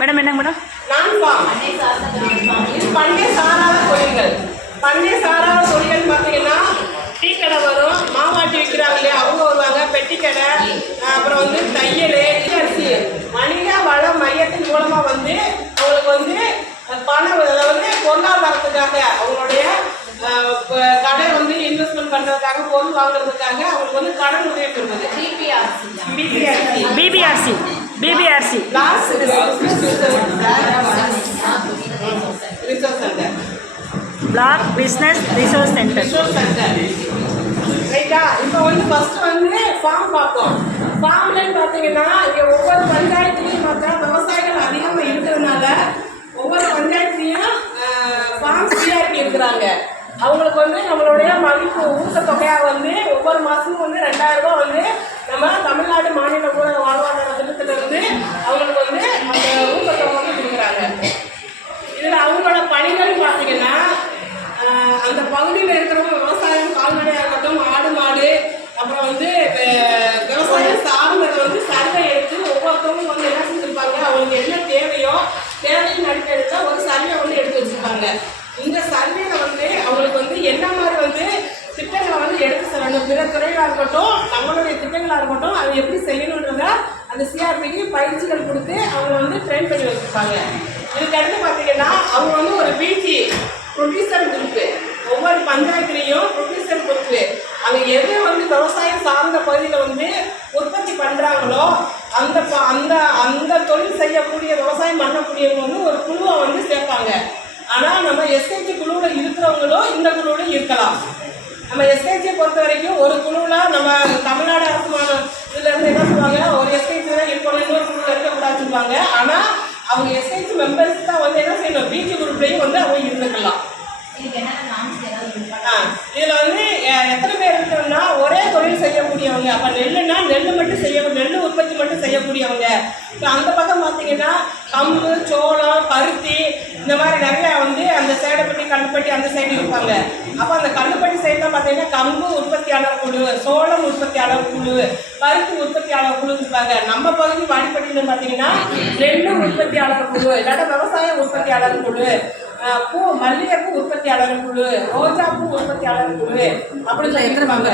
Madam என்னங்க madam? இது பண்ணை சாராத தொழில்கள். பண்ணை சாராத தொழில்கள் பார்த்தீங்கன்னா டீ கடை வரும், மாவாட்டி விற்கிறாங்க இல்லையா அவங்க வருவாங்க, பெட்டி கடை, அப்புறம் வந்து தையல், அரிசி வணிக வள மையத்தின் மூலமாக வந்து அவங்களுக்கு வந்து பணம் வந்து பொருளாதாரத்துக்காக அவங்களுடைய கடை வந்து இன்வெஸ்ட்மெண்ட் பண்ணுறதுக்காக பொருள் வாங்குறதுக்காக அவங்களுக்கு வந்து கடன் உதவி பெறுவது PPRC black business resource centre. ரைட்டா? இப்போ வந்து ஃபர்ஸ்ட் வந்து ஃபார்ம் பார்ப்போம். ஃபார்ம்லன்னு பார்த்தீங்கன்னா இங்கே ஒவ்வொரு பஞ்சாயத்துலையும் பார்த்தா விவசாயிகள் அதிகமாக இருக்கிறதுனால ஒவ்வொரு பஞ்சாயத்துலையும் ஃபார்ம் சிஆர்பி இருக்கிறாங்க. அவங்களுக்கு வந்து நம்மளுடைய மதிப்பு ஊக்கத்தொகையாக வந்து ஒவ்வொரு மாதமும் வந்து 2000 ரூபா வந்து நம்ம தமிழ்நாடு மாநில ஊரக வாழ்வாதார திட்டத்திலிருந்து அவங்களுக்கு வந்து அந்த ஊக்கத்தொகை வந்து கொடுக்குறாங்க. இதில் அவங்களோட பணிகள் பார்த்தீங்கன்னா அந்த பகுதியில் இருக்கிறவங்க விவசாயம், கால்நடையாக இருக்கட்டும், ஆடு மாடு, அப்புறம் வந்து விவசாயம் சார்ந்ததை வந்து சர்வே எடுத்து ஒவ்வொருத்தவங்க வந்து என்ன செஞ்சுருப்பாங்க, அவங்களுக்கு என்ன தேவையோ தேவையின் அடிப்படையில் ஒரு சர்வே வந்து எடுத்து வச்சுருப்பாங்க. இந்த சர்வேல வந்து அவங்களுக்கு வந்து என்ன மாதிரி வந்து திட்டங்களை வந்து எடுத்து செல்லணும், பிற துறைகளாக இருக்கட்டும், நம்மளுடைய திட்டங்களாக இருக்கட்டும், அது எப்படி செய்யணுன்றத அந்த சிஆர்பிக்கு பயிற்சிகள் கொடுத்து அவங்க வந்து ட்ரெயின் பண்ணி வச்சுருப்பாங்க. இதுக்கடுத்து பார்த்தீங்கன்னா அவங்க வந்து ஒரு பிஜி ப்ரொடியூசர் குரூப்பு, ஒவ்வொரு பஞ்சாயத்துலேயும் ப்ரொடியூசர் குரூப்பு, அவங்க எது வந்து விவசாயம் சார்ந்த பகுதியில் வந்து உற்பத்தி பண்ணுறாங்களோ அந்த அந்த அந்த தொழில் செய்யக்கூடிய விவசாயம் பண்ணக்கூடியவங்க வந்து ஒரு குழுவை வந்து சேர்ப்பாங்க. ஆனால் நம்ம எஸ்ஹெச்சி குழுவில் இருக்கிறவங்களும் இந்த குழுவில் இருக்கலாம். நம்ம எஸ்ஹெச்சியை பொறுத்த வரைக்கும் ஒரு குழுவில் நம்ம தமிழ்நாடு அரசு இதுலேருந்து என்ன சொல்லுவாங்க, ஒரு எஸ்ஹெச்சி தான் இருக்கணும், இன்னொரு குழுவில் இருக்கக்கூடாதுன்னு சொல்லுவாங்க. ஆனால் அவங்க எஸ்ஹெச்சி மெம்பர்ஸ் தான் வந்து என்ன செய்யணும், பிஜி குரூப்லேயும் வந்து அவங்க இருந்துக்கலாம். இதில் வந்து எத்தனை பேர் இருக்கணும்னா ஒரே தொழில் செய்யக்கூடியவங்க. அப்போ நெல்லுன்னா நெல் மட்டும் நெல் உற்பத்தி மட்டும் செய்யக்கூடியவங்க. இப்போ அந்த பக்கம் பார்த்தீங்கன்னா கம்பு, சோளம், பருத்தி இந்த மாதிரி நிறையா வந்து அந்த சேடப்பட்டி, கல்லுப்பட்டி அந்த சைடு இருப்பாங்க. அப்போ அந்த கல்லுப்பட்டி சைடுலாம் பார்த்தீங்கன்னா கம்பு உற்பத்தியாளர் குழு, சோளம் உற்பத்தியாளர் குழு, பருத்தி உற்பத்தியாளர் குழு இருப்பாங்க. நம்ம பகுதி வாடிப்பட்டியில் பார்த்தீங்கன்னா நெல் உற்பத்தியாளர் குழு, இல்லாட்ட விவசாய உற்பத்தியாளர் குழு, பூ மல்லிகைப்பூ உற்பத்தியாளர் குழு, ரோஜா பூ உற்பத்தியாளர் குழு அப்படி சொல்லிருப்பாங்க.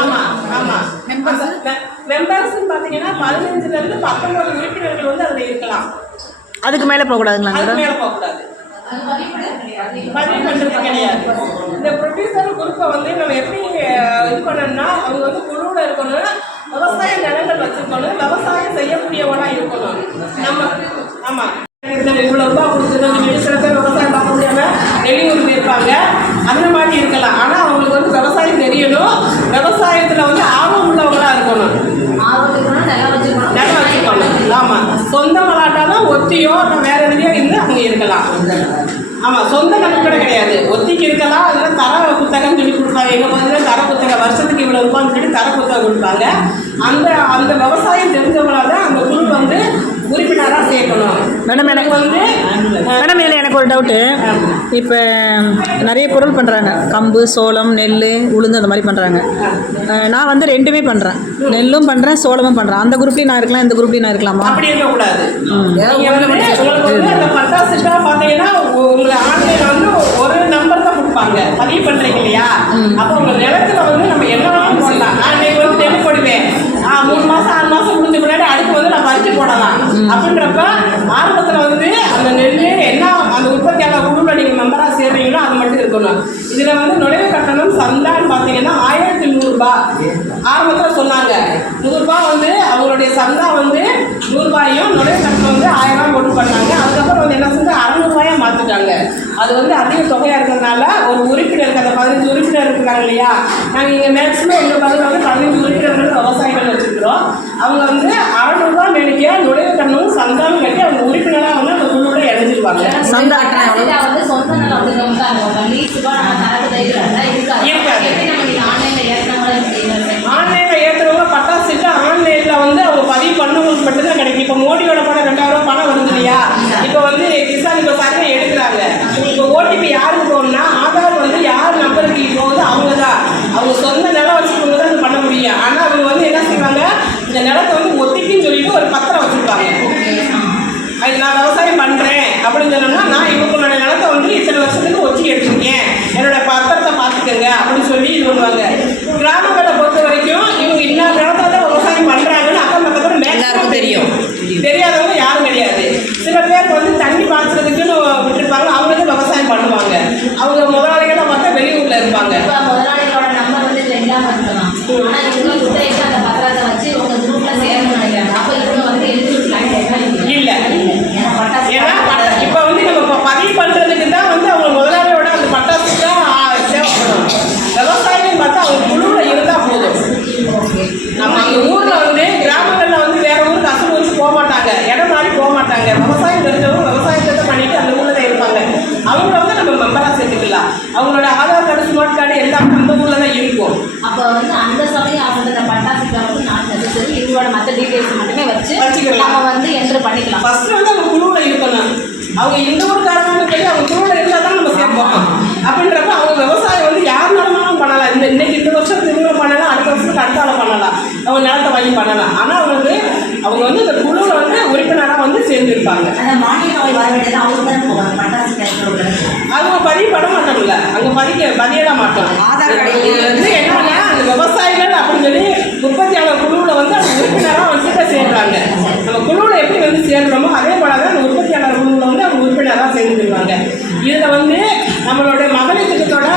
ஆமா ஆமா மெம்பர்ஸ் பார்த்தீங்கன்னா 15லேருந்து 19 உறுப்பினர்கள் வந்து அதில் இருக்கலாம். அதுக்கு மேலே போகக்கூடாதுங்களா? அதுக்கு மேலே போகக்கூடாது, பதிவு பண்ணுறது கிடையாது. இந்த ப்ரொடியூசர் குரூப்பை வந்து நம்ம எப்படி இது பண்ணணும்னா அவங்க வந்து குழுவில் இருக்கணும், விவசாய நிலங்கள் வச்சுருக்கணும், விவசாயம் செய்யக்கூடியவனாக இருக்கணும். நம்ம ஆமாம் இவ்வளோ ரூபா கொடுத்துருந்தோம், சில பேர் விவசாயம் பார்க்க முடியாமல் வெளியூர் இருப்பாங்க, அந்த மாதிரி இருக்கலாம். ஆனால் அவங்களுக்கு வந்து விவசாயம் தெரியணும், விவசாயத்தில் வந்து ஆர்வம் உள்ளவங்களாக இருக்கணும், நிலம் வச்சுக்கணும். ஆமாம், சொந்த விளாட்டாலும் ஒத்தியோ வேற எதுலையோ இருந்து அவங்க இருக்கலாம். ஆமாம், சொந்த நம்பிக்கை கிடையாது, ஒத்திக்கு இருக்கலாம். அதில் தர புத்தகம் சொல்லி கொடுப்பாங்க. எங்கள் பகுதியில் தர புத்தகம் வருஷத்துக்கு இவ்வளோ ரூபான்னு சொல்லி தர புத்தகம் கொடுப்பாங்க. அந்த அந்த விவசாயம் தெரிஞ்சவங்களால தான் அந்த குழு வந்து உறுப்பினராக சேர்க்கணும். மேடம் எனக்கு வந்து மேடம் இதில் எனக்கு ஒரு டவுட்டு. இப்போ நிறைய பொருள் பண்ணுறாங்க, கம்பு, சோளம், நெல், உளுந்து அந்த மாதிரி பண்ணுறாங்க. நான் வந்து ரெண்டுமே பண்ணுறேன், நெல்லும் பண்ணுறேன், சோளமும் பண்ணுறேன். அந்த குரூப்லேயும் நான் இருக்கலாம், இந்த குரூப்லேயும் நான் இருக்கலாமா? அப்படி இருக்கக்கூடாது. அந்த பட்டாசுக்காக பார்த்தீங்கன்னா உங்களை ஆன்லைனில் வந்து ஒரு நம்பர் தான் கொடுப்பாங்க, பதிவு பண்ணுறீங்க இல்லையா? அப்போ உங்கள் நிலத்தில் வந்து நம்ம என்ன வேணாலும் போடலாம். நான் இன்னைக்கு வந்து நெல் போடுவேன், 3 மாதம் 6 மாதம் முடிஞ்ச முன்னாடி அடுத்து வந்து நான் பறித்து போடலாம். அப்படின்றப்ப ஆரம்பத்தில் வந்து அந்த நெல் என்ன அந்த உற்பத்தியாளர் குழுவில் நீங்கள் மெம்பராக சேர்றீங்களோ அது மட்டும் இருக்கணும். இதில் வந்து நுழைவு கட்டணம் சந்தான்னு பார்த்தீங்கன்னா 1100 ரூபாய் ஆரம்பத்தில் சொன்னாங்க. 100 ரூபாய் வந்து அவங்களுடைய சந்தா வந்து 100 ரூபாயும் நுழைவு கட்டணம் வந்து 1000 ரூபாய் போட்டு பண்ணாங்க. அதுக்கப்புறம் வந்து என்ன செஞ்சு 600 ரூபாயாக மாற்றிட்டாங்க. அது வந்து அதிக தொகையாக இருக்கிறதுனால ஒரு உறுப்பினருக்கு அந்த 15 உறுப்பினர் இருக்கிறாங்க இல்லையா? நாங்கள் இங்கே மேக்ஸிமம் எங்கள் பகுதியில் வந்து 15 உறுப்பினர்கள் விவசாயிகள் வச்சுருக்கிறோம். அவங்க வந்து 600 ரூபாய் மேலுக்கே நுழைவு கட்டணம் சந்தான்னு கட்டி அவங்க உறுப்பினராக வந்து அந்த குழுவோட இணைஞ்சிருவாங்க. சந்தா ஆன்லைனில் ஏற்றுறவங்க பட்டாசுக்கு ஆன்லைனில் வந்து அவங்க பதிவு பண்ணவங்களுக்கு மட்டும்தான் கிடைக்கும். இப்போ மோடியோட பணம் 2000 ரூபா பணம் வருது இல்லையா? இப்போ வந்து கிசான் இப்போ சர்வே எடுக்கிறாங்க. இப்போ ஓடிபி யாருக்கு போகணும்னா ஆதார் வந்து யார் நம்பருக்கு போகுது அவங்க தான், அவங்க சொந்த நிலம் வச்சுக்கவங்க தான் அது பண்ண முடியும். ஆனால் அவங்க வந்து என்ன செய்வாங்க, இந்த நிலத்தை வந்து ஒத்தி சொசைட்டின்னு சொல்லிட்டு ஒரு பத்திரம் வச்சுருப்பாங்க. அது நான் விவசாயம் பண்ணுறேன் அப்படின்னு சொன்னோம்னா, நான் இவங்களோட நிலத்தை வந்து இத்தனை வருஷத்துக்கு ஒத்தி எடுத்துருக்கேன், என்னோட பத்திரத்தை பார்த்துக்கோங்க அப்படின்னு சொல்லி இது பண்ணுவாங்க. கிராமங்களை பொறுத்த வரைக்கும் இவங்க இன்னொரு நிலத்துல தான் விவசாயம் பண்ணுறாங்கன்னு அக்கம் பக்கத்தில் எல்லாருக்கும் தெரியும். தெரியாதவங்க யாரும் கிடையாது. சில பேர் வந்து தண்ணி பாய்ச்சறதுக்குன்னு விட்டுருப்பாங்க, அவங்களுக்கு விவசாயம் பண்ணுவாங்க. அவங்க முதலாளிகளை பார்த்தா வெளியூரில் இருப்பாங்க. முதலாளிகளோட நம்பர் வந்து இதில் இல்லாமல் இருக்கலாம். ஆனால் இவங்க குத்தகைக்கு அந்த பத்திரத்தை வச்சு உங்க குரூப்பில் சேரணும்னு நினைக்கிறாங்க. அப்போ இவங்க வந்து எழுதிருக்கலாம் இல்லை. ஏன்னா இப்போ வந்து நம்ம பதிவு பண்ணுறதுக்கு தான் வந்து அவங்க முதலாளியோட அந்த பட்டாசு தான் தேவைப்படும். விவசாயம் பார்த்தா அவங்க குழுவில் இருந்தால் போதும். நம்ம அந்த ஊரில் வந்து கிராமங்களில் வந்து வேற ஊருக்கு அசல் ஊருக்கு போக மாட்டாங்க, இடம் மாறி போக மாட்டாங்க. விவசாயம் தெரிஞ்சவங்க விவசாயத்தை பண்ணிட்டு அந்த ஊரில் தான் இருப்பாங்க. அவங்கள வந்து நம்ம மெம்பராக சேர்த்துக்கலாம். அவங்களோட ஆதார் கார்டு, ஸ்மார்ட் கார்டு எல்லாமே அந்த ஊரில் தான் இருக்கும். அப்போ வந்து அந்த சமயம் அவங்க பட்டாசுக்கு வந்து நான் நெசசரி இவங்களோட மற்ற டீட்டெயில்ஸ் மட்டுமே வச்சுக்கலாம். நம்ம வந்து என்ட்ரு பண்ணிக்கலாம். ஃபர்ஸ்ட் வந்து அவங்க குழுவில் இருக்கணும். அவங்க இந்த ஊருக்காரங்க சொல்லி அவங்க குழுவில் இருந்தால் தான் நம்ம சேர்ப்போம். அப்படின்றப்ப அவங்க விவசாயம் வந்து யார் நிலமாலும் பண்ணலாம். இன்னைக்கு இந்த வருஷம் திரும்ப பண்ணலாம், அடுத்த வருஷத்துக்கு அடுத்தால பண்ணலாம், அவங்க நிலத்தை வாங்கி பண்ணலாம். ஆனால் அவங்க வந்து இந்த குழுவில் வந்து உறுப்பினராக வந்து சேர்ந்துருப்பாங்க. அந்த மானிய நோய் வர வேண்டியது அவங்க தான் போவாங்க. பட்டாசு அவங்க பதிவு பண்ண மாட்டோம்ல, அங்கே பதியிட மாட்டோம். ஆதார் கார்டு வந்து என்னன்னா அந்த விவசாயிகள் அப்படின்னு சொல்லி உற்பத்தியாளர் குழுவில் வந்து அந்த உறுப்பினராக வந்து சேர்றாங்க. நம்ம குழுவில் எப்படி வந்து சேர்றோமோ அதே போல தான் அந்த உற்பத்தியாளர் குழுவில் வந்து அவங்க உறுப்பினராக சேர்ந்துருவாங்க. இதில் வந்து நம்மளோட மகளிர் திட்டத்தோட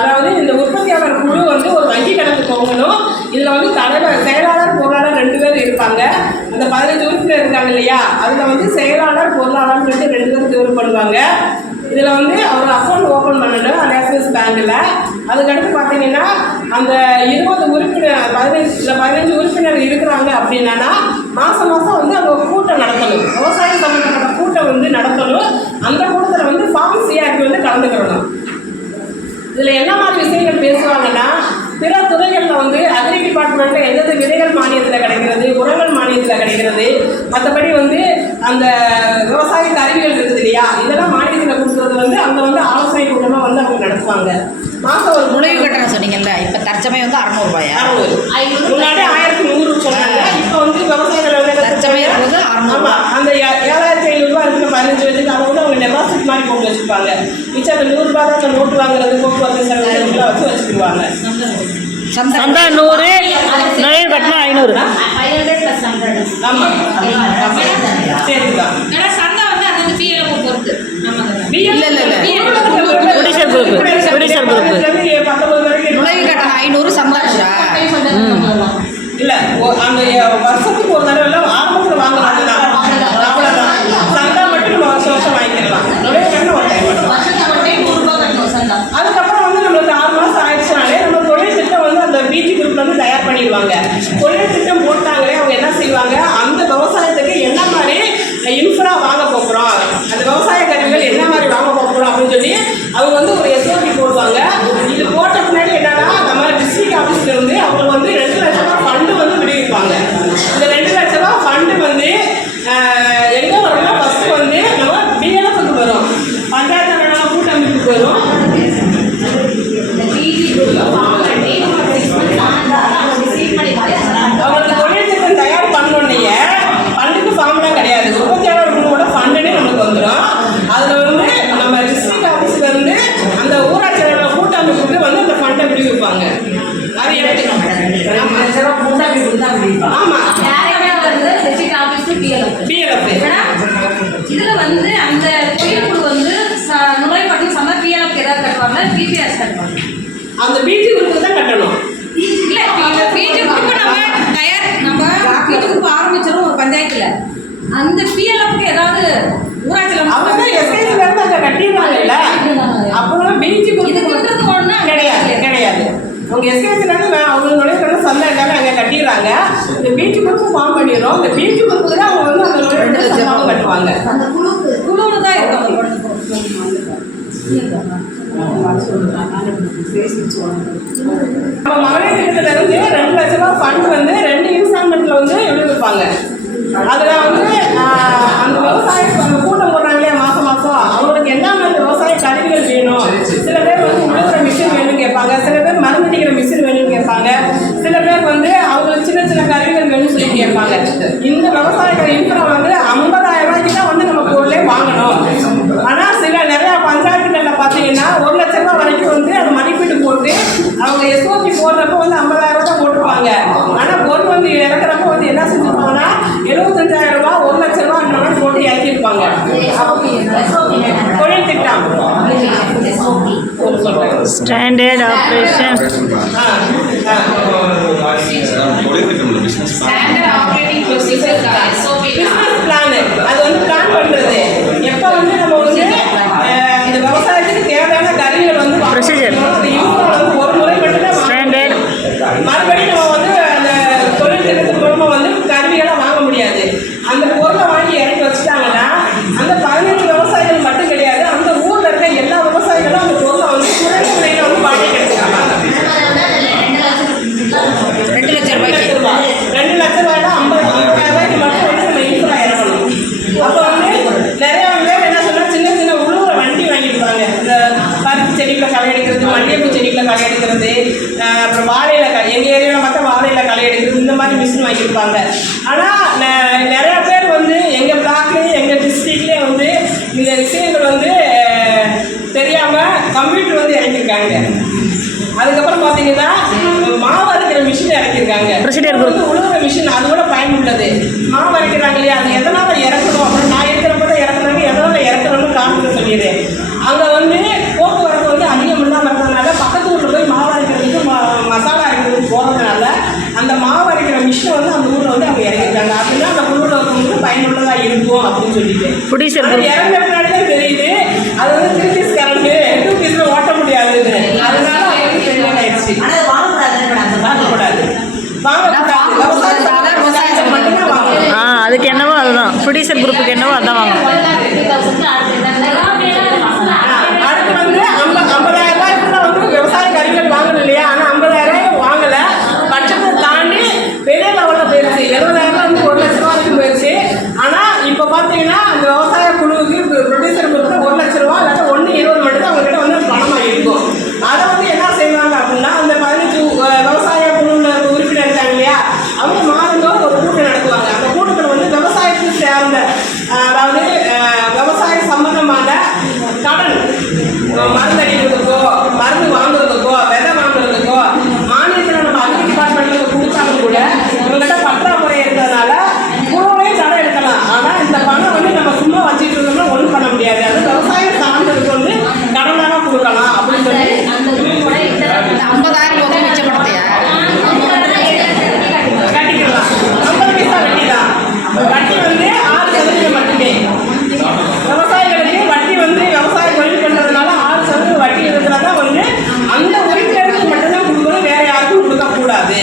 அதாவது இந்த உற்பத்தியாளர் குழு வந்து ஒரு வங்கி கணக்கு போகணும். இதில் வந்து தலைவர், செயலாளர், பொருளாளர் 2 பேர் இருப்பாங்க. அந்த 15 உறுப்பினர் இருக்காங்க இல்லையா, அதில் வந்து செயலாளர், பொருளாளர் 2 பேர் தேர்வு பண்ணுவாங்க. இதில் வந்து அவர் அக்கௌண்ட் ஓப்பன் பண்ணணும் நேஷனல்ஸ் பேங்கில். அதுக்கடுத்து பார்த்தீங்கன்னா அந்த 20 உறுப்பினர் 15 உறுப்பினர் இருக்கிறாங்க அப்படின்னா மாதம் வந்து அவங்க கூட்டம் நடத்தணும். விவசாயம் சம்மந்தப்பட்ட கூட்டம் வந்து நடத்தணும். அந்த கூட்டத்தில் வந்து ஃபார்ம் சிஆர்பி வந்து கலந்துக்கிறணும். இதில் என்ன மாதிரி விஷயங்கள் பேசுவாங்கன்னா, பிற துறைகளில் வந்து அக்ரி டிபார்ட்மெண்ட்டில் எந்தெந்த விதைகள் மானியத்தில் கிடைக்கிறது, உரங்கள் மானியத்தில் கிடைக்கிறது, மற்றபடி வந்து அந்த விவசாய கருவிகள் இருக்குது இல்லையா, இதெல்லாம் மானியத்தில் கொடுக்குறது வந்து அங்கே வந்து ஆலோசனை கூட்டமாக வந்து அவங்க நடத்துவாங்க. மாதம் ஒரு நுழைவு கட்டணம் சொன்னீங்கல்ல, இப்போ தற்சமயம் வந்து 600 ரூபாயா? 600. முன்னாடி 1100 சொன்னாங்க. இப்போ வந்து விவசாயிகள் தற்சமயம் வந்து 600. ஆமாம், அந்த 7500 ரூபா இருக்கிற 15 வயதுக்கு அதை வந்து அவங்க டெபாசிட் மாதிரி போட்டு வச்சுருப்பாங்க. மிச்சம் அந்த 100 ரூபா தான் அந்த நோட்டு வாங்குறது, போக்குவரத்து செலவு வச்சு வச்சுக்குவாங்க. சந்தா 100, நுழைவு கட்டணம் 500. 500 + 100. ஆமாம், சேர்த்துதான். ஏன்னா சந்தா வந்து அது வந்து பிஎல்ஓ பொறுத்து. ஜுடிஷியல் குரூப் நுழைவு கட்டணம் 500 சந்தாஷா? இல்லை, அந்த வருஷத்துக்கு ஒரு தடவை எல்லாம் ஆரம்பத்தில் வாங்குறாங்க தான், அவ்வளோதான். சந்தா மட்டும் நம்ம வருஷம் வருஷம் வாங்கிக்கலாம். நுழைவு கட்டணம் ஒரு டைம் மட்டும். அதுக்கப்புறம் வந்து நம்மளுக்கு 6 மாதம் ஆயிடுச்சுனாலே நம்ம தொழில் திட்டம் வந்து அந்த பிஜி குரூப்ல வந்து தயார் பண்ணிடுவாங்க. தொழில் திட்டம் போட்டாங்களே அவங்க என்ன செய்வாங்க, அந்த விவசாயத்துக்கு என்ன மாதிரி இன்ஃப்ரா வாங்க போகிறோம், அந்த விவசாய கருவிகள் என்ன மாதிரி வாங்க போகிறோம் அப்படின்னு சொல்லி அவங்க வந்து ஒரு எஸ்ஓபி போடுவாங்க. இது போட்ட பின்னாடி என்னன்னா, நம்ம டிஸ்ட்ரிக்ட் ஆஃபீஸ்ல இருந்து அவங்க வந்து 2 லட்சம் ரூபா ஃபண்டு வந்து விடுவிப்பாங்க. இந்த 2 லட்சம் ரூபா ஃபண்டு வந்து எங்கே வரும்னா, ஃபஸ்ட்டு வந்து நம்ம பிஎல்எஃப்க்கு வரும், பஞ்சாயத்து ராஜ் கூட்டமைப்புக்கு வரும். அவங்களுக்கு தொழில் திட்டம் தயார் பண்ணோன்னே ஃபண்டுக்கு ஃபார்ம்லாம் கிடையாது. உற்பத்தியாளர் குழுவோட ஃபண்டுன்னு நம்மளுக்கு வந்துடும். அதில் வந்து நம்ம டிஸ்ட்ரிக்ட் ஆஃபீஸில் இருந்து அந்த ஊராட்சி கூட்டமைப்புக்கு வந்து அந்த ஃபண்டை விடுவிப்பாங்க. அது எனக்கு ஆமாம், இதுல வந்து அந்த தொழிற்குழு வந்து நுழைவு கட்டணம் சந்தா பிஎல்ஓ ஏதாவது கட்டுவாங்க, பிபிஎஸ் கட்டுவாங்க. அந்த பிடி குரூப்புக்கு தான் கட்டணும். இல்லை, பிஜி குரூப் நம்ம பிஜி குரூப் ஆரம்பிச்சிடும் ஒரு பஞ்சாயத்தில். அந்த பிஎல்ஓக்கு ஏதாவது ஊராட்சியில் அவங்க தான் எஸ்ஐசில இருந்து அங்கே கட்டிடுறாங்கல்ல, அப்புறம் பிஜி குரூப் கிடையாது. அவங்க எஸ்ஐசில இருந்து அவங்களுடைய சந்தா எல்லாமே அங்கே கட்டிடுறாங்க. இந்த பிஜி குரூப் ஃபார்ம் பண்ணிடுறோம். இந்த பிஜி குரூப்புக்கு தான் அவங்க வந்து அந்த நுழைவு சந்தாவும் கட்டுவாங்க. அந்த குழுவில் தான் இருக்காங்க. நம்ம மகளிர் திட்டத்துல இருந்து 2 லட்சம் ரூபாய் ஃபண்ட் வந்து 2 இன்ஸ்டால்மெண்ட்ல வந்து விடுவிப்பாங்க. அதுல வந்து அந்த விவசாய கூட்டம் போடுறாங்களே மாசம் அவங்களுக்கு என்ன மாதிரி விவசாய கருவிகள் வேணும். சில பேர் வந்து உழுவுற மிஷின் வேணும்னு கேட்பாங்க, சில பேர் மருந்தடிக்கிற மிஷின் வேணும்னு கேட்பாங்க, சில பேர் வந்து அவங்களுக்கு சின்ன சின்ன கருவிகள் வேணும்னு சொல்லி கேட்பாங்க. இந்த விவசாயிகள் இன்ஃப்ரா வந்து 50,000 ரூபாய்க்கு தான் வந்து நம்ம பொருளே வாங்கணும். ஆனால் நிறையா பஞ்சாயத்துகளில் பார்த்தீங்கன்னா 1 லட்ச ரூபா வரைக்கும் வந்து அது மதிப்பீடு போட்டு அவங்க எஸ்ஓபி போடுறப்ப வந்து 50,000 ரூபா தான் போட்டுருப்பாங்க. ஆனால் பொருள் வந்து இறக்குறப்ப வந்து என்ன செஞ்சுருப்பாங்கன்னா 75,000 ரூபா 1 லட்ச ரூபா அந்த மாதிரி போட்டு இறக்கியிருப்பாங்க. தொழில் திட்டம் standard operation standard operating procedure business plan. அது வந்து பிளான் பண்றது எப்போ வந்து நம்ம வந்து இந்த விவசாயத்துக்கு தேவையான கருவிகள் வந்து ப்ரொசீஜர் வந்து ஒரு முறை மட்டும்தான் ஸ்டாண்டர்ட் மறுபடியும் நம்ம வந்து அந்த தொழில் திட்டத்தின் மூலமாக வந்து கருவிகளை வாங்க முடியாது. அந்த பொருளை வாங்கி இறக்கி வச்சுட்டாங்கன்னா அந்த 15 விவசாயிகள் மட்டும் கிடையாது, அந்த ஊரில் இருக்க எல்லா விவசாயிகளும் அந்த பொருளை வந்து குறைந்த விலையில் வந்து வாங்கி கிடைச்சிருக்காங்க. 2 லட்சம் ரூபாய்க்கு 2 லட்ச ரூபாய்ல 50,000 ரூபாய்க்கு மட்டும் வந்து நம்ம இன்ஃப்ரா இறக்கணும். அப்போ வந்து நிறைய பேர் என்ன சொன்னா சின்ன சின்ன உழுவுற வண்டி வாங்கியிருப்பாங்க. இந்த பருத்தி செடிகளை களை எடுக்கிறது, மல்லிகைப்பூ செடிகளை களை எடுக்கிறது, அப்புறம் வாழையில எங்கள் ஏரியாவில் பார்த்தா வாழையில களை எடுக்கிறது, இந்த மாதிரி மிஷின் வாங்கியிருப்பாங்க. ஆனால் நிறையா பேர் வந்து எங்கள் பிளாக்லேயே எங்கள் டிஸ்ட்ரிக்ட்லேயே வந்து இந்த விஷயங்கள் வந்து தெரியாமல் கம்ப்யூட்டர் வந்து இறங்கியிருக்காங்க. அதுக்கப்புறம் பார்த்தீங்கன்னா மாவு அரைக்கிற மிஷின் இறக்கியிருக்காங்க. வந்து உழுவுற மிஷின் அது கூட பயனுள்ளது. மாவு அரைக்கிறாங்க இல்லையா, அது எதனால் இறக்கணும் அப்படின்னு நான் இருக்கிறப்ப தான் இறக்குறாங்க. எதனால் இறக்கணும்னு காரணத்தை சொல்லிடுறேன். அங்கே வந்து போக்குவரத்து வந்து அதிகம் இல்லாமல் இருக்கிறதுனால பக்கத்து ஊரில் போய் மாவு அரைக்கிறதுக்கு மசாலா அரைக்கிறதுக்கு போகிறதுனால அந்த மாவு அரைக்கிற மிஷினை வந்து அந்த ஊரில் வந்து அவங்க இறக்கிட்டாங்க. அப்படின்னா அந்த ஊரில் வந்து பயனுள்ளதாக இருக்கும் அப்படின்னு சொல்லிட்டு இறந்த பின்னாடி தான் தெரியுது அது வந்து 3 பீஸ் கரண்ட்டு 2 பீஸில் ஓட்ட முடியாதுன்னு. அதனால அது வந்து ஃபெயிலியர் ஆயிடுச்சு. வாங்கக்கூடாது மட்டும்தான் வாங்கணும். அதுக்கு என்னவோ அதுதான் ப்ரொடியூசர் குரூப்புக்கு என்னவோ அதான் வாங்கணும். அடுத்து வந்து 50,000 ரூபாய்க்குள்ள வந்து விவசாய கருவிகள் வாங்கணும் இல்லையா, ஆனால் 50,000 ரூபாய் வாங்கலை. பட்சத்தை தாண்டி பெரிய லெவலில் போயிடுச்சு. 70,000 ரூபாய் வந்து 1 லட்ச ரூபா வரைக்கும் போயிடுச்சு. ஆனால் இப்போ பார்த்தீங்கன்னா அந்த விவசாய குழுவுக்கு ப்ரொடியூசர் குழுவுக்கு 1 லட்ச ரூபா இல்லாட்ட 1.20 மட்டும் தான் அவங்ககிட்ட வந்து பணமாக இருக்கும். அதை வந்து என்ன செய்வாங்க அப்படின்னா அந்த 15 விவசாய குழுவில் உறுப்பினர் இருக்காங்க இல்லையா, அவங்க மாதந்தோறும் ஒரு கூட்டம் நடத்துவாங்க. அந்த கூட்டத்தில் வந்து விவசாயத்துக்கு சேர்ந்த அதாவது விவசாய சம்பந்தமான கடன் மருந்து அடிக்கிறதுக்கோ மருந்து வாங்குறதுக்கோ விதை வாங்குறதுக்கோ மானியத்தில் நம்ம அக்ரி டிபார்ட்மெண்ட்ல கொடுத்தாலும் கூட இவங்ககிட்ட பற்றாக்குறை இருக்கிறதுனால குழுவையும் கடன் எடுக்கலாம். ஆனால் இந்த பணம் வந்து நம்ம சும்மா வச்சுட்டு இருந்தோம்னா ஒன்றும் பண்ண முடியாது. அது விவசாயம் சார்ந்ததுக்கு வந்து கடனாக கொடுக்கலாம் அப்படின்னு சொல்லி 50,000 வந்து மிச்சப்படுத்தியா கட்டிக்கலாம். 50 பைசா வட்டி தான். வட்டி வந்து 6% மட்டுமே. விவசாயிகளுக்கு வட்டி வந்து விவசாய தொழில் பண்ணுறதுனால 6% வட்டி இருக்கிறதா வந்து அந்த உறுப்பினருக்கு மட்டும்தான் கொடுக்கணும், வேற யாருக்கும் கொடுக்கக்கூடாது.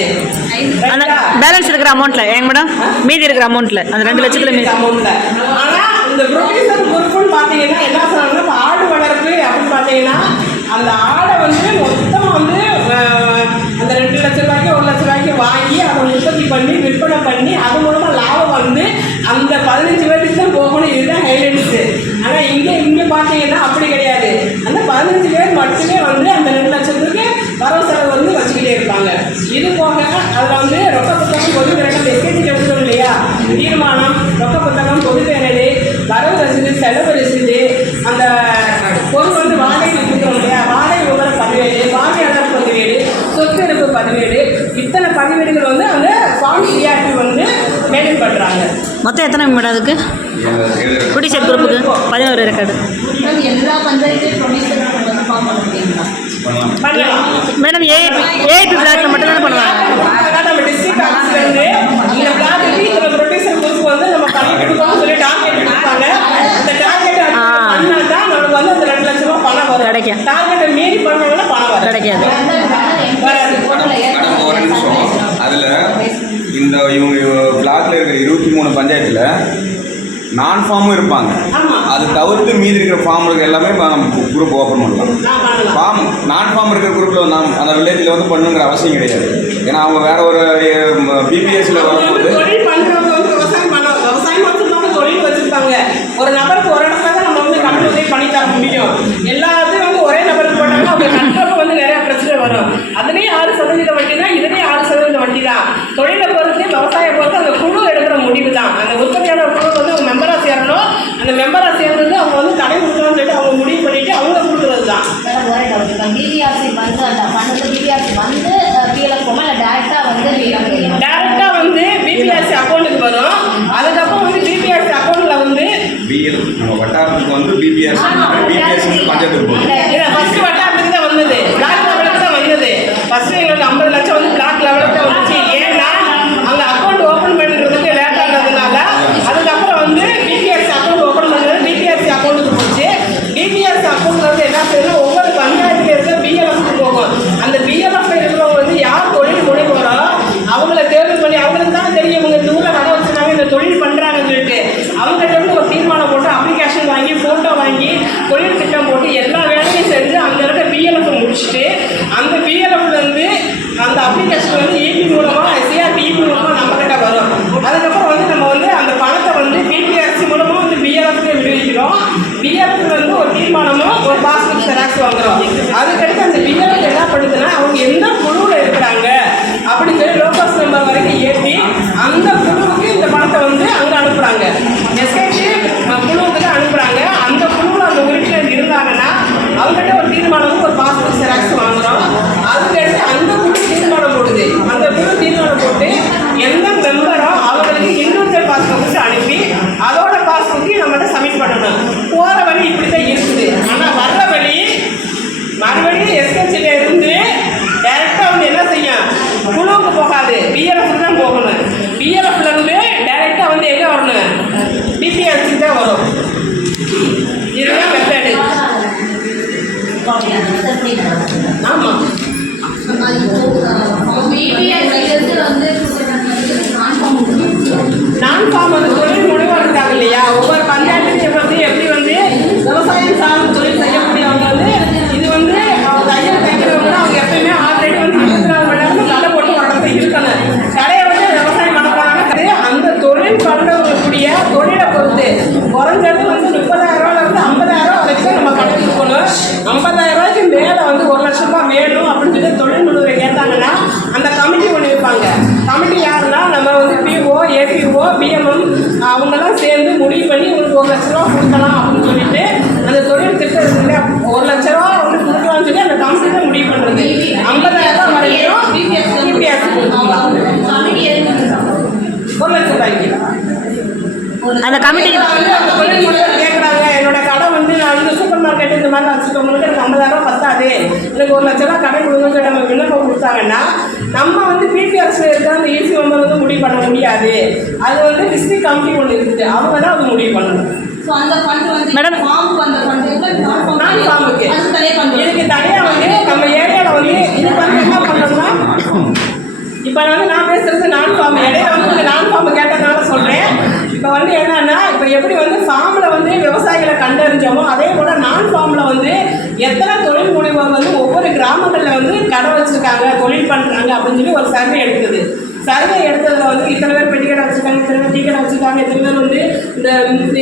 அந்த பேலன்ஸ் இருக்கிற அமௌண்ட்டில் ஏங்க மேடம் மீதி இருக்கிற அமௌண்ட்டில் அந்த 2 லட்சத்தில் மீதி அமௌண்ட்டில். ஆனால் இந்த ப்ரொடியூசர் குரூப்புன்னு பார்த்தீங்கன்னா என்ன சொன்னாங்கன்னா இப்போ ஆடு வளர்ப்பு அப்படின்னு பார்த்தீங்கன்னா அந்த ஆடை வந்து மொத்தமாக வந்து அந்த 2 லட்ச ரூபாய்க்கு 1 லட்ச ரூபாய்க்கு வாங்கி அதை உற்பத்தி பண்ணி விற்பனை பண்ணி அது மூலமாக லாபம் வந்து அந்த 15 பேருக்கு தான் போகணும். இதுதான் ஹைலைட்ஸு. ஆனால் இங்கே பார்த்தீங்கன்னா அப்படி கிடையாது. அந்த 15 பேர் மட்டுமே வந்து அந்த 2 லட்சத்துக்கு வரவு செலவு வந்து வச்சுக்கிட்டே இருப்பாங்க. இது போக அதில் வந்து ரொக்க புத்தகம் பொது பேரடி எஸ்கேடி எடுத்துக்கணும் இல்லையா, தீர்மானம் ரொக்க புத்தகம் பொது பேரடி வரவு ரசீது செலவு ரசீது அந்த பொருள் வந்து வாடகை கொடுக்கணும் இல்லையா, வாடகை விவர பதிவேடு வாடிக்கையாளர் பதிவேடு சொத்து இருப்பு பதிவேடு இத்தனை பதிவேடுகள் வந்து அந்த ஃபார்ம் சிஆர்பி வந்து மெயின்டைன் பண்ணுறாங்க. மொத்தம் எத்தனை மேடம் அதுக்கு ப்ரொடியூசர் குரூப்புக்கு 11 ரெக்கார்டு எல்லா பஞ்சாயத்தையும் ப்ரொடியூசர் ஃபார்ம் பண்ண முடியுங்களா? பண்ணலாம் மேடம். ஏஐபி பிளாக்ல மட்டும் தானே பண்ணுவாங்க. நம்ம டிஸ்ட்ரிக்ட் ஆஃபீஸ்லேருந்து இந்த பிளாக்குக்கு இத்தனை ப்ரொடியூசர் குரூப் வந்து நம்ம பண்ணி கொடுக்கணும்னு சொல்லி டார்கெட் கொடுப்பாங்க. அந்த டார்கெட் பண்ணால் தான் நமக்கு வந்து அந்த 2 லட்ச ரூபா பணம் வரும். கிடைக்கும். டார்கெட்டை மீறி பண்ணாங்கன்னா பணம் வரும் கிடைக்காது. ஒரு நிமிஷம். அதில் இந்த இவங்க பிளாக்ல இருக்கிற 23 பஞ்சாயத்தில் நான் ஃபார்மும் இருப்பாங்க. அது தவிர்த்து மீதி இருக்கிற ஃபார்ம் இருக்க எல்லாமே நம்ம குரூப் ஓப்பன் பண்ணலாம். ஃபார்ம் நான் ஃபார்ம் இருக்கிற குரூப்பில் நாம் அந்த வில்லேஜில் வந்து பண்ணுங்கிற அவசியம் கிடையாது. ஏன்னா அவங்க வேற ஒரு பிபிஎஸ்ல வரும்போது விவசாயம் வச்சுருப்பாங்க, தொழில் வச்சுருப்பாங்க. ஒரு நபருக்கு ஒரு இடத்துல தான் நம்ம வந்து கடன் உதவி பண்ணி தர முடியும். எல்லாத்தையும் வந்து ஒரே நபருக்கு போட்டாங்கன்னா அவங்க கட்டுறப்ப வந்து நிறையா பிரச்சனை வரும். அதுலேயும் 6% வட்டி தான், இதுலேயும் 6% வட்டி தான். தொழிலை பொறுத்து விவசாயம் பொறுத்து அந்த குழு அக்கௌண்ட்டுக்கு வரும். அதுக்கப்புறம் வந்து பிபிஆர்சி அக்கௌண்ட்டில் வந்து பிஎல் நம்ம வட்டாரத்துக்கு வந்து பிபிஎஸ் பஞ்சாயத்துக்கு போகும். இதை ஃபஸ்ட்டு வட்டாரத்துக்கு தான் வந்தது, பிளாக் லெவலுக்கு தான் வந்தது. ஃபஸ்ட்டு எங்களுக்கு 50 லட்சம் வந்து பிளாக் லெவலுக்கு தான் வந்துச்சு. ஏன்னா அங்கே அக்கௌண்ட் ஓப்பன் பண்ணுறதுக்கு லேட் ஆனதுனால அதுக்கப்புறம் வந்து பிபிஆர்சி அக்கௌண்ட் ஓப்பன் பண்ணுறது பிபிஆர்சி அக்கௌண்ட்டுக்கு போச்சு. பிபிஆர்சி அக்கௌண்ட்டில் வந்து என்ன செய்யணும், ஒவ்வொரு பஞ்சாயத்துல இருக்க பிஎல்எஃப்க்கு போகும். அந்த பிஎல்எஃப் இருக்கிறவங்க வந்து யார் தொழில் முனைவோரோ அவங்கள தேர்வு பண்ணி, அவங்களுக்கு தான் தெரியும் இவங்க இந்த ஊரில் கடை வச்சுருக்காங்க, இந்த தொழில் பண்ணுறாங்கன்னு சொல்லிட்டு அவங்ககிட்ட வந்து ஒரு தீர்மானம் போட்டு அப்ளிகேஷன் வாங்கி ஃபோட்டோ வாங்கி தொழில் திட்டம் போட்டு எல்லா வேலையும் செஞ்சு அங்கே இருக்க பிஎல்எஃப் முடிச்சுட்டு அந்த பிஎல்எஃப்லேருந்து அந்த அப்ளிகேஷன் வந்து இபி மூலமாக சிஆர்பி இபி மூலமாக நம்மக்கிட்ட வரும். அதுக்கப்புறம் வந்து நம்ம வந்து அந்த பணத்தை வந்து பிபிஆர்சி மூலமாக வந்து பிஎல்எஃப்க்கு விடுவிக்கிறோம். பிஎல்எஃப்ல வந்து ஒரு தீர்மானமும் ஒரு பாஸ்புக் ஜெராக்ஸ் வாங்குறோம். அதுக்கடுத்து அந்த பிஎல்எஃப் என்ன பண்ணுதுன்னா அவங்க எந்த குழுவில் இருக்கிறாங்க அப்படின்னு சொல்லி லோக்கஸ் நம்பர் வரைக்கும் ஏற்றி அந்த குழுவுக்கு இந்த பணத்தை வந்து அங்கே அனுப்புகிறாங்க. எஸ்கேசி குழுவுக்கு தான் அனுப்புகிறாங்க. அந்த குழுவில் அந்த உறுப்பினர் இருந்தாங்கன்னா அவங்ககிட்ட ஒரு தீர்மானமும் ஒரு பாஸ்புக் ஜெராக்ஸ் வாங்குகிறோம். அதுக்கடுத்து அந்த குழு தீர்மானம் போடுது. அந்த குழு தீர்மானம் போட்டு எந்த மெம்பரோ அவங்களுக்கு இண்டிவிஜுவல் பாஸ்புக்கு அனுப்பி அதோட பாஸ்புக்கு நம்மகிட்ட சப்மிட் பண்ணணும். போகிற வழி இப்படி தான் இருக்குது. ஆனால் வர்ற வழி மறுபடியும் எஸ்கேசியில் இருந்து டைரெக்டாக வந்து என்ன செய்யும், குழுவுக்கு போகாது, பிஎல்எஃப் தான் போகணும். பிஎல்எஃப்ல இருந்து டைரெக்டாக வந்து எங்கே வரணும், பிபிஆர்சி தான் வரும். இதுதான் மெத்தடு. ஆமாம், நான் ஃபார்ம் வந்து தொழில் முனைவோர் இருக்காங்க இல்லையா, ஒவ்வொரு பஞ்சாயத்துலையும் வந்து எப்படி வந்து விவசாயம் சார்ந்த தொழில் செய்யக்கூடியவங்க வந்து இது வந்து தையல் தைக்கிறவங்க அவங்க எப்பயுமே ஆல்ரெடி வந்து 24 மணி நேரமும் கடை போட்டு ஒரு இடத்துல இருக்கணும். கடையை வந்து விவசாயம் பண்ண போனாங்கன்னா அந்த தொழில் பண்ணுறவங்களுடைய தொழிலை பொறுத்து குறைஞ்சது வந்து 30,000 50,000 வரைக்கும் நம்ம கடை இருக்கணும். 50,000 மேலே வந்து 1 லட்சம் ரூபாய் வேணும் அப்படின்னு சொல்லி தொழில் முனைவரை கேட்டாங்கன்னா அந்த கமிட்டி ஒன்று வைப்பாங்க. கமிட்டி யாருன்னா நம்ம வந்து பிஓ, ஏபிஓ, பிஎம்எம் அவங்கெல்லாம் சேர்ந்து முடிவு பண்ணி உங்களுக்கு 1 லட்ச ரூபா கொடுக்கலாம் அப்படின்னு சொல்லிட்டு அந்த தொழில் திட்டத்தில் 1 லட்ச ரூபா வந்து கொடுக்கலாம்னு சொல்லி அந்த கமிட்டி தான் முடிவு பண்ணுறது. 50,000 வரைக்கும் பிபிஎஸ் கொடுக்கலாம். 1 லட்ச ரூபாய்க்கு அந்த கமிட்டி வந்து அந்த தொழில் முனைவர் கேட்குறாங்க, என்னோட கடை வந்து நான் வந்து சூப்பர் மார்க்கெட் இந்த மாதிரி வச்சுக்கவங்களுக்கு எனக்கு 50,000 பத்தாது, எனக்கு 1 லட்ச ரூபா கடை கொடுங்கன்னு சொல்லி நம்ம விண்ணப்பம் கொடுத்தாங்கன்னா நம்ம வந்து பிபிஆர்ஸில் இருக்கிற அந்த ஈசி மெம்பர் வந்து முடிவு பண்ண முடியாது. அது வந்து டிஸ்ட்ரிக்ட் கமிட்டி ஒன்று இருக்குது, அவங்க தான் அது முடிவு பண்ணணும். மேடம் நான் ஃபார்முக்கு எனக்கு தனியாக வந்து நம்ம ஏரியாவில் வந்து இது பண்ணி என்ன பண்ணோம்னா, இப்போ வந்து நான் பேசுகிறது நான் ஃபார்ம், இடையில வந்து நான் ஃபார்ம் கேட்டதுனால சொல்கிறேன். இப்போ வந்து என்னன்னா, இப்போ எப்படி வந்து ஃபார்மில் வந்து விவசாயிகளை கண்டறிஞ்சோமோ அதே போல் நான் ஃபார்மில் வந்து எத்தனை தொழில் முனைவோர் வந்து ஒவ்வொரு கிராமங்களில் வந்து கடை வச்சுருக்காங்க, தொழில் பண்ணுறாங்க அப்படின்னு சொல்லி ஒரு சர்வே எடுக்குது. சர்வே எடுத்ததில் வந்து இத்தனை பேர் பெட்டி கடை வச்சுருக்காங்க, இத்தனை பேர் டீ கடை வச்சுருக்காங்க, இத்தனை பேர் வந்து இந்த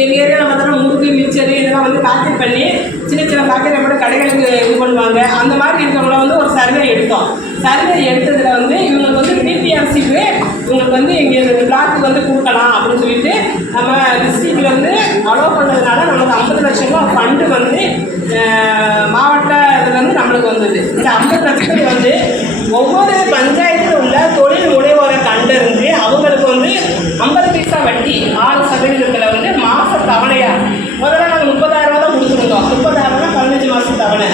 எங்கள் ஏரியாவில் பார்த்தோன்னா முறுக்கு, மிக்சரு இதெல்லாம் வந்து பேக்கெட் பண்ணி சின்ன சின்ன பேக்கெட்டை கூட கடைகளுக்கு இது பண்ணுவாங்க. அந்த மாதிரி இருக்கவங்கள வந்து ஒரு சர்வே எடுத்தோம். சர்வே எடுத்ததில் வந்து இவங்களுக்கு வந்து பிபிஆர்சிக்கு இவங்களுக்கு வந்து எங்கள் பிளாக்கு வந்து கொடுக்கலாம் அப்படின்னு சொல்லிட்டு நம்ம டிஸ்ட்ரிக்டில் வந்து அலோவ் பண்ணதுனால நமக்கு 50 லட்சம் ரூபா ஃபண்டு வந்து மாவட்ட இதில் வந்து நம்மளுக்கு வந்தது. இந்த 50 லட்சத்துக்கு வந்து ஒவ்வொரு பஞ்சாயத்தில் உள்ள தொழில் முனைவோரை கண்டறிஞ்சு அவங்களுக்கு வந்து 50 பைசா வட்டி 6% வந்து மாத தவணையாக முதல்ல நாங்கள் 30,000 தான் கொடுத்துருந்தோம். 30,000 15 மாதம் தவணை,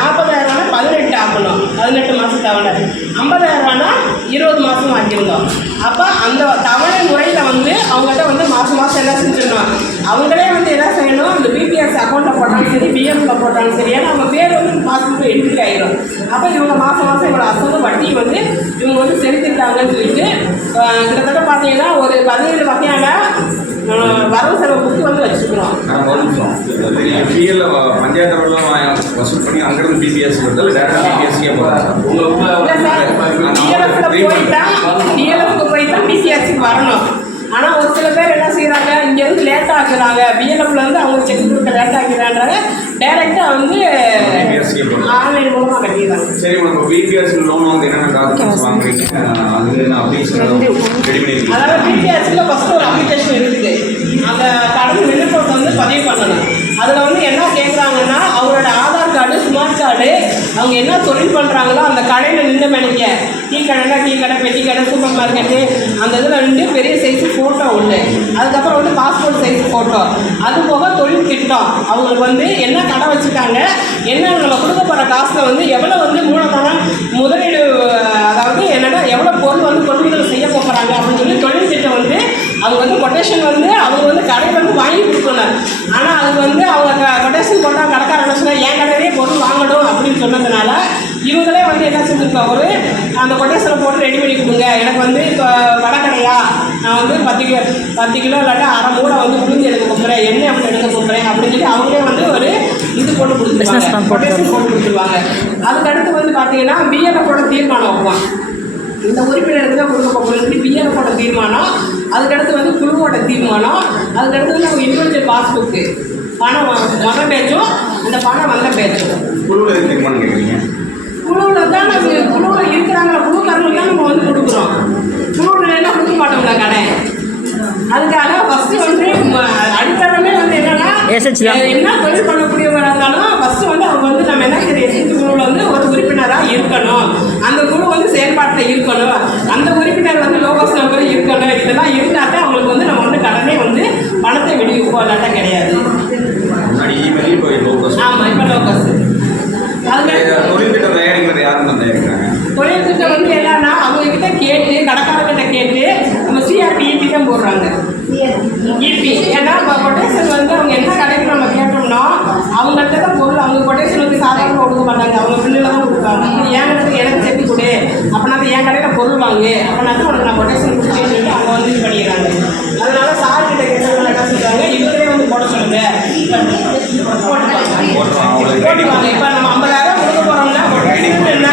40,000 18 ஆகணும், 18 மாதம் தவணை, 50,000 20 மாதம் வாங்கியிருந்தோம். அப்போ அந்த தவணை முறையில் வந்து அவங்கள்ட்ட வந்து மாதம் என்ன செஞ்சிடணும், அவங்களே வந்து என்ன செய்யணும், இந்த பிபிஎஸ் அக்கௌண்ட்டில் போட்டாலும் சரி, பிஎம்மில் போட்டாலும் சரி, ஏன்னா அவங்க பேர் வந்து பாஸ்புக் என்ட்ரி ஆகிடும். அப்போ இவங்க மாதம் இவ்வளோ அசலும் வட்டி வந்து இவங்க வந்து செலுத்திட்டாங்கன்னு சொல்லிட்டு கிட்டத்தட்ட பார்த்தீங்கன்னா ஒரு 17 வகையான வரவு செலவு புக்கு வந்து வச்சுக்கிறோம். பிஎல்ல பஞ்சாயத்து வசூல் பண்ணி அங்கிருந்து பிபிஎஸ் வருது, டேரக்டாக பிபிஎஸ்சியே டிஎல்எஃப்க்கு போய் தான் பிசிஆர்சிக்கு வரணும். ஆனால் ஒரு சில பேர் என்ன செய்கிறாங்க, இங்கேருந்து லேட் ஆகுறாங்க, பிஎல்எஃப்ல வந்து அவங்க செக் கொடுக்க லேட் ஆகிறாங்க, டைரெக்டாக வந்து ஆன்லைன் மூலமாக கட்டிடுறாங்க. சரி, உங்களுக்கு பிபிஎஸ்சி லோன் வந்து என்னென்ன டாக்குமெண்ட்ஸ் வாங்குறீங்க, அது நான் அப்ளிகேஷன் ரெடி பண்ணியிருக்கேன். அதாவது பிபிஎஸ்சியில் ஃபஸ்ட்டு ஒரு அப்ளிகேஷன் இருக்குது. அந்த கடன் விண்ணப்பத்தை வந்து பதிவு பண்ணணும். அதில் வந்து என்ன கேட்குறாங்கன்னா, அவங்களோட ஆதார் கார்டு, ஸ்மார்ட் கார்டு, அவங்க என்ன தொழில் பண்ணுறாங்களோ அந்த கடையில் நின்று மேனிக்க டீ கடைனா டீ கடை, பெட்டி கடை, சூப்பர் மார்க்கெட்டு, அந்த இதில் 2 பெரிய சைஸ் ஃபோட்டோ ஒன்று, அதுக்கப்புறம் வந்து பாஸ்போர்ட் சைஸ் ஃபோட்டோ, அது போக தொழில் திட்டம். அவங்களுக்கு வந்து என்ன கடை வச்சுட்டாங்க, என்ன நம்ம கொடுக்க போகிற காசில் வந்து எவ்வளோ வந்து மூலதனம் முதலீடு, அதாவது என்னென்னா எவ்வளோ பொருள் வந்து கொள்முதல் செய்ய போகிறாங்க அப்படின்னு சொல்லி தொழில் திட்டம் வந்து அவங்க வந்து கொட்டேஷன் வந்து அவங்க வந்து கடையில் வந்து வாங்கி கொடுக்கணும். ஆனால் அதுக்கு வந்து அவங்க கொட்டேஷன் போட்டால் கடைக்கார என்ன சொன்னால் என் கடையிலே பொருள் வாங்கணும் அப்படின்னு சொன்னதுனால இவங்களே வந்து என்ன செஞ்சுருக்கோம், ஒரு அந்த கொட்டேஷனை போட்டு ரெடி பண்ணி கொடுங்க. எனக்கு வந்து இப்போ வடக்கடையா நான் வந்து 10 கிலோ இல்லாட்டா அரை மூடை வந்து உளுந்து எடுக்க போகிறேன், எண்ணெய் அப்படி எடுக்க போகிறேன் அப்படின்னு சொல்லி அவங்களே வந்து ஒரு இது போட்டு கொடுத்துருவாங்க, கொட்டேஷன் போட்டு கொடுத்துருவாங்க. அதுக்கடுத்து வந்து பார்த்தீங்கன்னா பிஎல்எஃபோட தீர்மானம் வைப்பான். இந்த உறுப்பினருக்கு தான் கொடுக்க போகிறோம்னு சொல்லி பிஎல்எஃபோட தீர்மானம், அதுக்கடுத்து வந்து குழுவோட தீர்மானம், அதுக்கடுத்து வந்து அவங்க இண்டிவிஜுவல் பாஸ்புக்கு பணம் வந்த பேச்சும் அந்த பணம் வந்த பேச்சும். குழுவில் தீர்மானம் கேட்குறீங்க? குழுவில் தான் நம்ம குழுவில் இருக்கிறாங்களா, குழுக்காரங்களுக்கு தான் நம்ம வந்து கொடுக்குறோம். குழுவில் எல்லாம் கொடுக்க மாட்டோம்ல கடை. அதுக்காக ஃபஸ்ட்டு வந்து அடித்தளமே வந்து என்னன்னா என்ன தொழில் பண்ணக்கூடியவராக இருந்தாலும் ஃபஸ்ட்டு வந்து அவங்க வந்து நம்ம என்ன சரி எஸ்ஹெச் குழுவில் வந்து ஒரு உறுப்பினராக இருக்கணும், அந்த குழு வந்து செயல்பாட்டில் இருக்கணும், அந்த உறுப்பினர் வந்து லோகஸ் நம்பர் இருக்கணும். இதெல்லாம் இருந்தால் தான் அவங்களுக்கு வந்து நம்ம வந்து கடனே வந்து பணத்தை விடுவிப்போம், இல்லாட்டா கிடையாது. ஆமாம், இப்போ லோகஸ். தொழில் திட்டம் தயாரிக்கிறது யாருன்னு தயாரிக்கிறாங்க? தொழில் திட்டம் வந்து என்னன்னா அவங்கக்கிட்ட கேட்டு கடைக்காரர்கிட்ட கேட்டு நம்ம சிஆர்பி ஈபி தான் போடுறாங்க. ஈபி ஏன்னா இப்போ கொட்டேஷன் வந்து அவங்க என்ன கடைக்கு நம்ம கேட்டோம்னா அவங்கள்ட்ட தான் பொருள், அவங்க கொட்டேஷன் வந்து சாதாரண கொடுக்க மாட்டாங்க, அவங்க பில்லில் தான் கொடுப்பாங்க. என் கடைக்கு எனக்கு சேர்த்து கொடு, அப்படின்னா என் கடையில் பொருள் வாங்கு, அப்படின்னா தான் உனக்கு நான் கொட்டேஷன் கொடுத்துன்னு சொல்லிட்டு அவங்க வந்து இது பண்ணிடுறாங்க. அதனால சார்கிட்ட கேட்டவங்க என்ன சொல்கிறாங்க, இவங்களே வந்து போட சொல்லுங்க, போட்டுவாங்க. இப்போ நம்ம 50,000 கொடுக்க போகிறோம்னா கொட்டேஷன் என்ன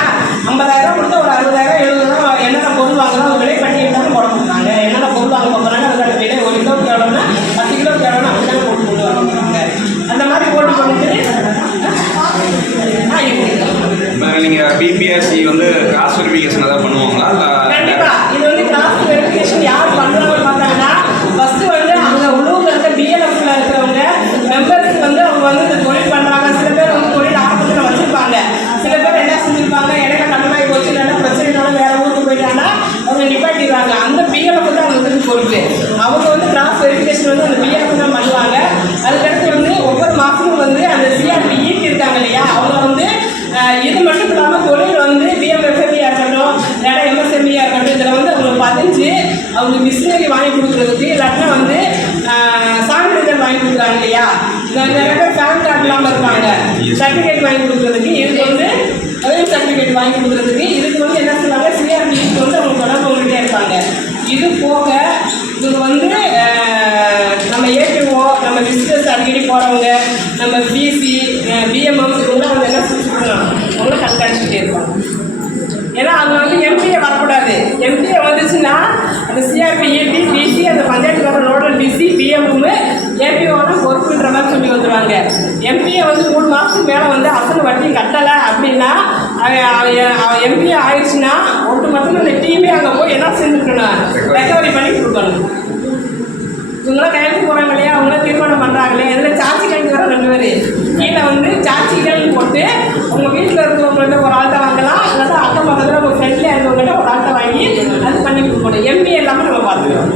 50,000 கொடுத்தா ஒரு 60,000 70,000 என்னென்ன பொருள் வாங்குறோம் அது விலை பட்டியல் தான் போட கொடுத்தாங்க. என்னென்ன பொருள் வாங்க போகிறாங்க அதுக்கான விலை 1 கிலோவுக்கு எவ்வளோன்னா 10 கிலோவுக்கு எவ்வளோன்னா அப்படி தான் போட்டு கொண்டு வராங்க. அந்த மாதிரி போட்டு பண்ணிட்டு நீங்கள் பிபிஎஸ்சி வந்து கிராஸ் வெரிஃபிகேஷன் ஏதாவது பண்ணுவாங்களா? இல்லை கண்டிப்பாக இது வந்து கிராஸ் வெரிஃபிகேஷன் யார் பண்ணுறாங்கன்னு பார்த்தாங்கன்னா ஃபஸ்ட்டு வந்து அவங்க உள்ளூரில் இருக்க பிஎல்எஃப்ல இருக்கிறவங்க மெம்பர்ஸ் வந்து அவங்க வந்து இந்த தொழில் பண்ணுறாங்க. சில பேர் வந்து தொழில் ஆரம்பத்தில் வச்சுருப்பாங்க, சில பேர் என்ன செஞ்சுருப்பாங்க இடையில கடனாகி போச்சு இல்லைன்னா பிரச்சனைனால வேறு ஊருக்கு போயிட்டாங்கன்னா அவங்க நிப்பாட்டிடுவாங்க. அந்த பிஎல்எஃப் தான் அவங்க வந்து பொறுப்பு. அவங்க வந்து கிராஸ் வெரிஃபிகேஷன் வந்து அந்த பிஎல்எஃப் தான் பண்ணுவாங்க. அதுக்கடுத்து வந்து ஒவ்வொரு மாதமும் வந்து அந்த சிஆர்பி ஈட்டி இருக்காங்க இல்லையா, அவங்க வந்து இது மட்டும் இல்லாமல் தொழில் வந்து பிஎம்எஃப்எம்இயாக இருக்கட்டும் இல்லாட்டா எம்எஸ்எம்இயாக இருக்கட்டும் இதில் வந்து அவங்களுக்கு பதிஞ்சு அவங்க மிஷினரி வாங்கி கொடுக்குறதுக்கு இல்லாட்டினா வந்து சான்றிதழ் வாங்கி கொடுக்குறாங்க இல்லையா, நிறைய பேர் பேன் கார்டு இல்லாமல் இருப்பாங்க, சர்டிஃபிகேட் வாங்கி கொடுக்குறதுக்கு இதுக்கு வந்து அதையும் சர்டிஃபிகேட் வாங்கி கொடுக்குறதுக்கு இதுக்கு வந்து என்ன சொல்லுவாங்க சிஆர்பி வந்து அவங்க தொடர்பு கொண்டுகிட்டே இருப்பாங்க. இது போக இதுக்கு வந்து நம்ம ஏபிஓ நம்ம பிஸ்னஸ் அடிக்கடி போகிறவங்க நம்ம பிசி பிஎம்எம் இவங்களாம் வந்து என்ன செஞ்சுருக்கணும் அவங்களும் கண்காணிச்சுட்டே இருப்பாங்க. ஏன்னா அவங்க வந்து எம்பிஏ வரக்கூடாது, எம்பிஏ வந்துச்சுன்னா அந்த சிஆர்பி ஏபி பிசி அந்த பஞ்சாயத்து நோடல் பிசி பிஎம்எம் ஏபிஓனா பொறுப்புன்ற மாதிரி சொல்லி வந்துடுவாங்க. எம்பிஏ வந்து 3 மாதத்துக்கு மேலே வந்து அசல் வட்டி கட்டலை அப்படின்னா எம்பிஏ ஆயிடுச்சுன்னா ஒட்டு மட்டும் இந்த டீமே அங்கே போய் என்ன செஞ்சுருக்கணும் ரெக்கவரி பண்ணி கொடுக்கணும். இவங்களாம் கையெழுத்து போகிறாங்க இல்லையா, அவங்களாம் தீர்மானம் பண்ணுறாங்களே இதில் சாட்சிகள் வர 2 பேர் கீழே வந்து சாட்சிகள் போட்டு உங்கள் வீட்டில் இருக்கிறவங்கள்ட்ட ஒரு ஆள்கிட்ட வாங்கலாம், இல்லாட்டா அக்கம் பக்கத்தில் உங்கள் ஃப்ரெண்ட்லேயே இருக்கிறவங்கள்ட்ட ஒரு ஆள்கிட்ட வாங்கி அது பண்ணி கொடுக்கணும். எம்பிஏ இல்லாமல் நம்ம பார்த்துக்கலாம்.